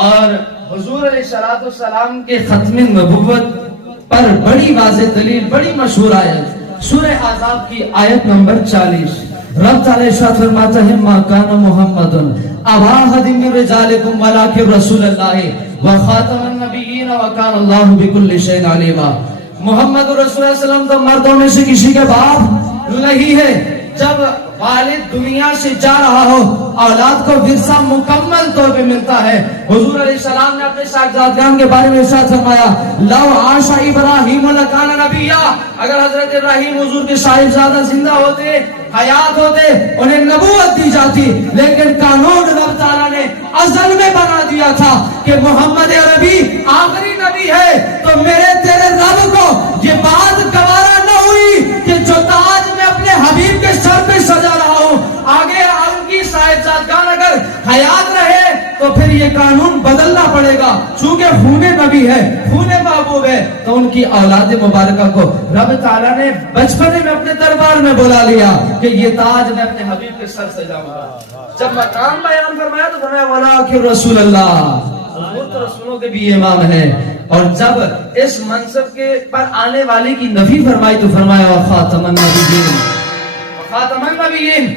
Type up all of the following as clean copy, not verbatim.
اور حضور علیہ السلام کے ختم نبوت پر بڑی واضح دلیل، بڑی مشہور آیت سورہ احزاب کی آیت نمبر 40. رب تعالی ارشاد فرماتا ہے ما کان محمد ابا احد من رجالکم ولکن رسول اللہ وخاتم النبیین وکان اللہ بکل شیء علیما. محمد رسول اللہ علیہ وسلم تو مردوں میں سے کسی کے باپ نہیں ہے. جب والد دنیا سے جا رہا ہو اولاد کو ورثہ مکمل طور پہ ملتا ہے. حضور علیہ السلام نے اپنے صاحبزادگان کے بارے میں ارشاد فرمایا لو عاش ابراہیم لکان نبیا. اگر حضرت ابراہیم حضور کے صاحبزادہ زندہ ہوتے، حیات ہوتے، انہیں نبوت دی جاتی، لیکن قانون رب تعالیٰ نے ازل میں بنا دیا تھا کہ محمد عربی آخری نبی ہے. تو میرے تیرے رب کو یہ بات گوارا نہ ہوئی کہ جو تاج میں اپنے حبیب کے سر پہ سجا رہا ہوں، آگے ان کی صاحبزادگان اگر حیات رہے تو پھر یہ قانون بدلنا پڑے گا. چونکہ خون نبی ہے، خون محبوب ہے، تو ان کی اولاد مبارکہ کو رب تعالیٰ نے بچپنے میں اپنے دربار میں بلا لیا کہ یہ تاج میں اپنے حبیب کے سر سجاؤں گا. جب مقام بیان فرمایا تو فرمایا ولیکن رسول اللہ، حضور تو رسولوں کے بھی امام ہے. اور جب اس منصب کے پر آنے والے کی نفی فرمائی تو فرمایا خاتم النبیین. خاتم النبیین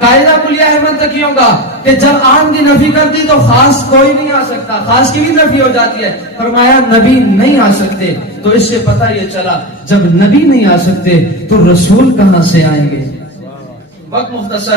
قاعدہ کلیہ ہے منطقیوں کا کہ جب عام کی نفی کر دی تو خاص کوئی نہیں آ سکتا، خاص کی بھی نفی ہو جاتی ہے. فرمایا نبی نہیں آ سکتے. تو اس سے پتہ یہ چلا جب نبی نہیں آ سکتے تو رسول کہاں سے آئیں گے. وقت مختصر.